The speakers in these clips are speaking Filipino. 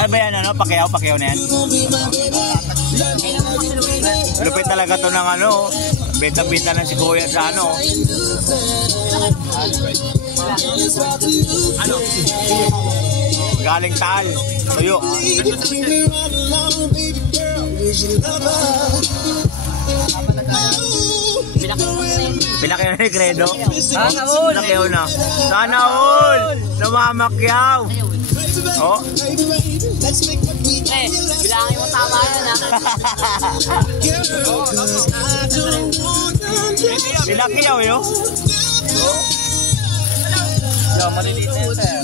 Ano ba yan, ano? Pakiyaw na yan? Lupit talaga to ng ano. Benta-benta ng si Kuya sa ano. Galing Taal. Tuyo. Pinakyaw na ni Credo. Sana all. Pinakyaw na. Sana all. Namamakyaw. Oh. Bilangin mo tama yan ha. Pinakyaw yun. Maliliit na yan, sir.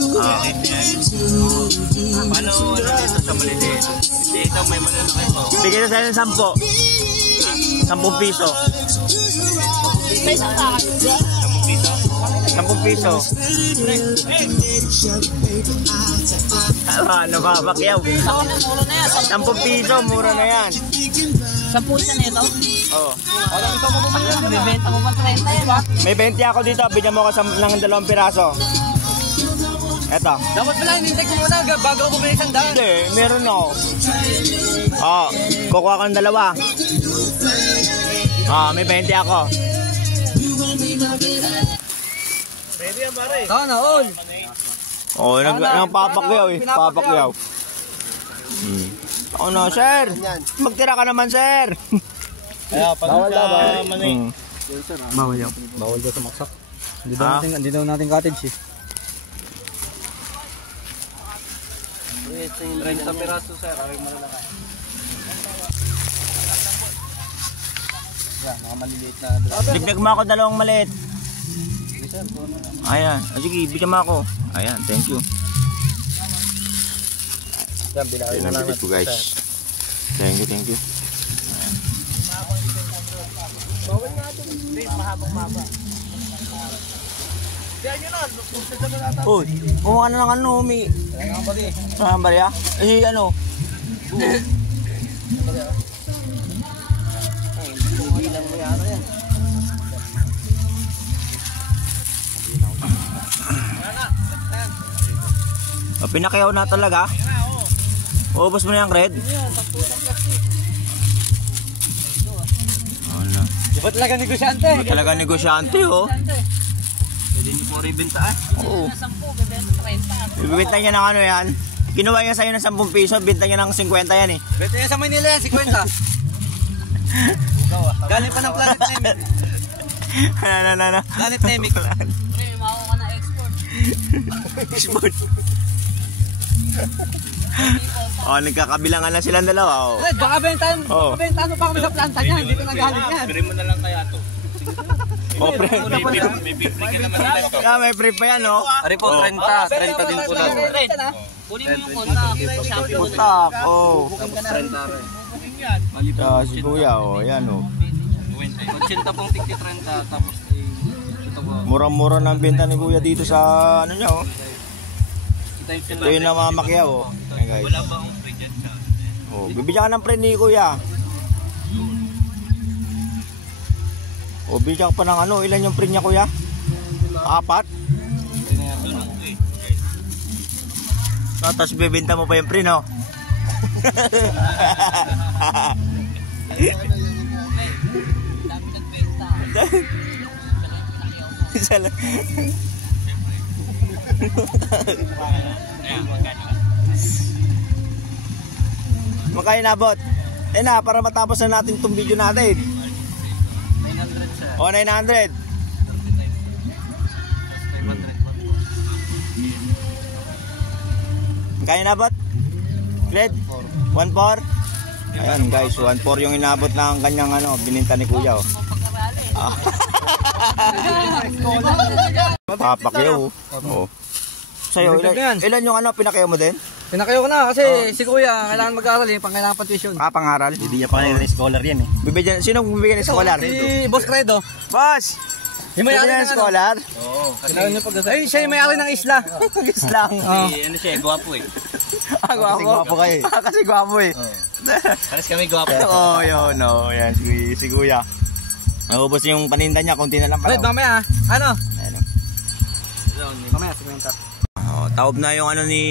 Paano dito sa maliliit? Hindi, ito may malalaki po. Bigyan na sa'yo ng 10. 10 piso. May isang takal. 10 piso. Ano ba, Bakyaw? Mura na yan. 10 piso, mura na yan. 10 isa na ito? Oo. Bibenta mo pa 30 eh ba? May 20 ako dito, bigyan mo ako ng 2 piraso. Eto. Dapat pala hinintay ko muna bago ako bumili isang daan. Hindi, meron ako. Oo, kukuha ka ng 2. May 20 ako. Pwede yan, pare. Sana all. Oo, nagpapakyaw eh. Papakyaw. Oo na, sir. Magtira ka naman, sir. Kaya pag sa manig. Bawal yan. Bawal daw sumaksak. Hindi daw natin cottage eh. 30 piraso, sir. Aring malalaki. Yan, mga maliliit na drop. Digdag mo ako 2 maliit. Ayan. Sige, bigyan mo ako. Ayan, thank you. Yan, bilangin na lang natin, guys. Thank you. Ayan. Bawal nga ito. Mahabang maba. Diyan yun na. Luksan na natin. Uy, kumuha na ng ano, Umi. Ang barya? Eh, ano? Bilang mo yan. Pinakyaw na talaga. Ubos mo na yung red. Ano? Iba talaga negosyante. Iba talaga negosyante, oh. Pwede niyo po rin bintaan. Oo. 10, bibenta 30. Ibibenta niya ng ano yan. Kinuha niya sa'yo ng 10 piso, binta niya ng 50 yan eh. Benta niya sa Manila yan, 50. Galing pa ng Planet Nemic. Ano? Planet Nemic. May mako ka na export. Export. Oh, nagkakabilangan na silang dalawa, oh. Baka bentahan mo pa kami sa planta niya, hindi ko nagalit yan. Pwede mo na lang kaya to. Oh, pre. May free ka naman nila to. May free pa yan, oh. Ari po, 30 din po natin. Kunin mo yung kontak, Shopee mo na. Utak, oh. Tapos 30 rin. Si Kuya, oh, yan, oh. 80 pong tigti 30, tapos ito po. Murang-mura ng benta ni Kuya dito sa ano niya, oh. Ito Ito yung namamakyaw, oh. Ayan, guys. Wala ba akong free dyan sa? Oh, bibigyan ka ng pre ni Kuya. Oh, bibigyan ka pa ng ano, ilan yung pre niya, Kuya? 4? Tapos bibenta mo pa yung pre, no? Dami nagbenta. Isa lang. Magkano nabot? Eh na, para matapos na natin itong video natin. 900 sir. O, 900. Magkano nabot? Red? 1.4? Ayan guys, 1.4 yung inabot ng kanyang ano, bininta ni Kuya. Papakyaw. Oh. Sa'yo, ilan yung ano, pinakyaw mo din? Pinakayo ko na kasi si Kuya kailangan mag-aaral eh, kailangan pang tuition. Pangaral? Hindi niya pa rin scholar yan eh. Bibigyan, sino bibigyan ng scholar? Si Boss Credo. Boss! May-ari Bibigyan ng scholar? Oo. Ay, siya yung may-ari ng isla. Islang. Ano siya, gwapo eh. Gwapo. Kasi gwapo kayo eh. Kasi gwapo eh. Pares kami gwapo. Oo, yun. Oh, yan, si Kuya. Naubos yung paninda niya, konti na lang pala. Red, mamaya ano? Ayan. Mamaya, 50. Oh, Taob na yung ano ni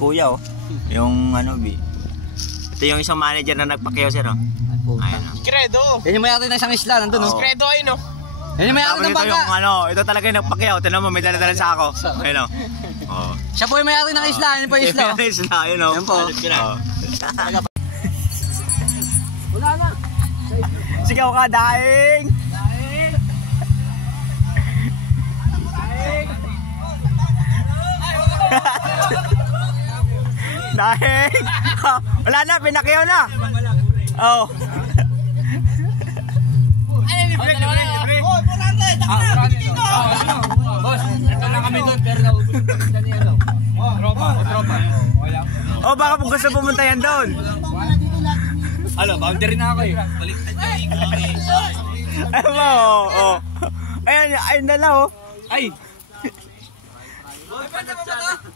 Kuya, oh. Yung ano, ito yung isang manager na nagpakiyaw, sir, oh. Ayan, oh. Credo! Yan yung may-ari ng isang isla, nandun, no? Credo ay, no? Yan yung may-ari Tapos ng ito bangka. yung ano, ito talaga yung nagpakiyaw. Tignan mo, may dala-dala sa ako. Ayun, oh. Oh. Siya po yung may-ari ng isla, yan po yung isla. oh. Isla, ayun, oh. Yan po. Oh. Wala na. Sigaw ka, daing! Daing! Wala na, pinakiyaw na! Oh. Boss, ito lang kami doon, pero naubos yung pagkita niya, no? Tropa. Oh, baka kung gusto pumunta yan doon. Alo, boundary na ako eh. Ayun ba, oh, oh. Ayun na lang, oh. Ay!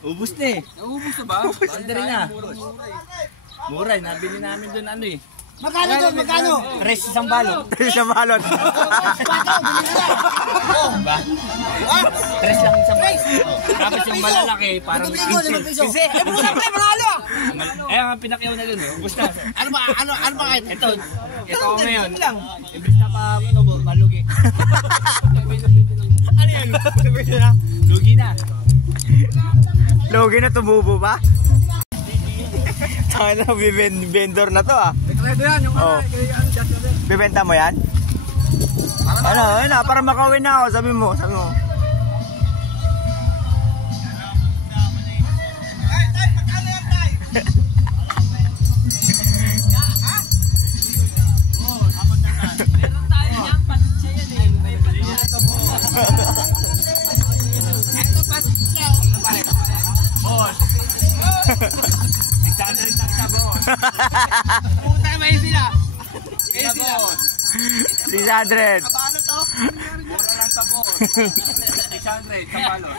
Ubus na eh. Naubos na ba? Boundary na. Mura eh, nabili namin doon ano eh. Magkano doon? Magkano? 3 isang balot. Sa balot. 3 lang isang balot. Tapos yung malalaki, parang 15. Kasi, mura pa yung manalo! Eh, ang pinakyaw na doon eh. Ubus na. Ano ba kahit? Ito ako ngayon. Ibig na pa, malugi. Ano yun? Lugi na. Logi na, tumubo ba? Sana, vendor na to, ah. Ito yan, yung Oh. Bibenta mo yan? Ano, ayun na, para makawin na ako, sabi mo. Puta may sila. Kaya sila. 600. Paano to? Mura lang sa boss. 600 sa balot.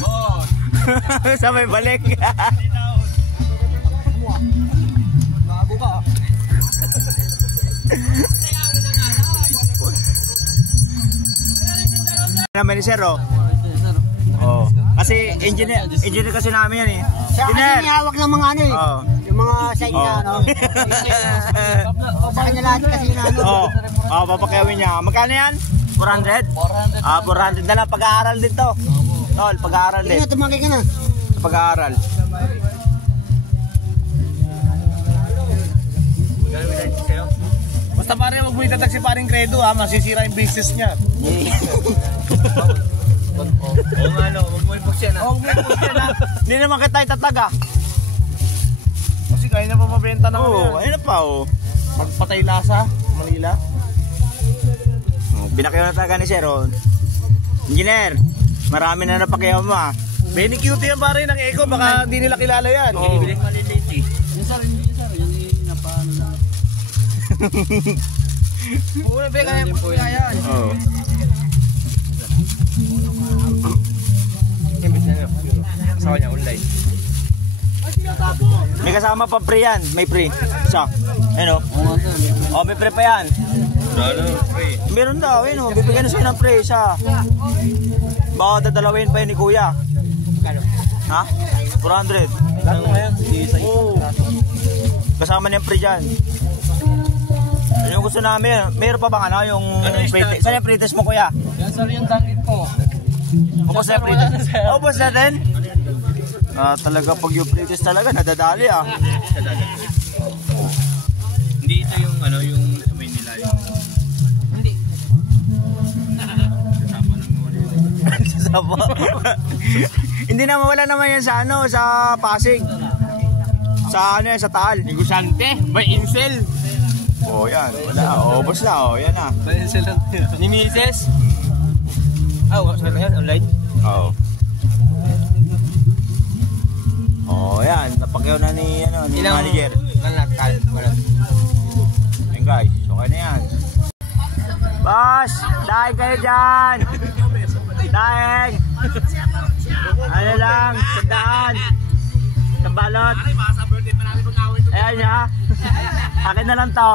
Boss. Sabay balik. Bago ka. Naman ni Sir, oh. Oh. Kasi engineer kasi namin yan, eh. Siya kasi Engineer. may hawak ng mga ano eh. Oh. Yung mga side na ano. Papakin niya lahat kasi yung ano. Oh. Oh, papakawin niya. Magkano yan? 400? 400. Ah, 400 na lang. Pag-aaral din to. Tol, pag-aaral Sige din. na, tumangkay ka na. Sa pag-aaral. Basta pare, wag mo itatag si paring Credo, ha? Masisira yung business niya. Oo nga no, huwag mo i-post yan ha. Hindi naman kita itatag, ah. Kasi kaya na pa mabenta na Oo, ayun na pa, oh. Magpatay lasa, Manila. Oh, pinakyaw na talaga ni Sir, oh. Engineer, marami na napakyaw mo, ah. Benny cute yan pare ng Eco, baka di nila kilala yan. Oo. Bibiling maliliit eh. Yun sir, yun yung napaano na. Una ba kaya po yan? Oo. Sa kanya online. May kasama pa pre yan. May pre. Isa. Ayun, oh. Oh, may pre pa yan. Meron daw. Ayun, oh. Bibigyan na sa'yo ng pre. Isa. Baka dadalawin pa yun ni Kuya. Ha? 400. Lahat mo ngayon? Oo. Kasama niya pre dyan. Yun yung gusto namin. Meron pa bang ano? Yung pre-test. Saan yung pre-test mo, Kuya? Yan sir, yung dangit po. Ubos na yung pre-test. Ubos natin? Talaga pag yung pre-test talaga, nadadali, ah. Hindi ito yung ano, yung sa Manila yung... Hindi. Kasama lang mo ulit. Sasama. Hindi na mawala naman yan sa ano, sa Pasig. Sa ano yan, sa Taal. Negosante, by Incel. Oh, yan. Wala. Oh, ubos na. Oh, yan na. By Incel lang. Ni Mises. Sorry yan, online. Oo. Oh, yan. Napakyaw na ni, ano, ni manager. Nalakal. Yan guys. Okay na yan. Boss! Daing kayo dyan! Daing! Ano lang? Sandaan! Sa balot! Ayan niya. Akin na lang to.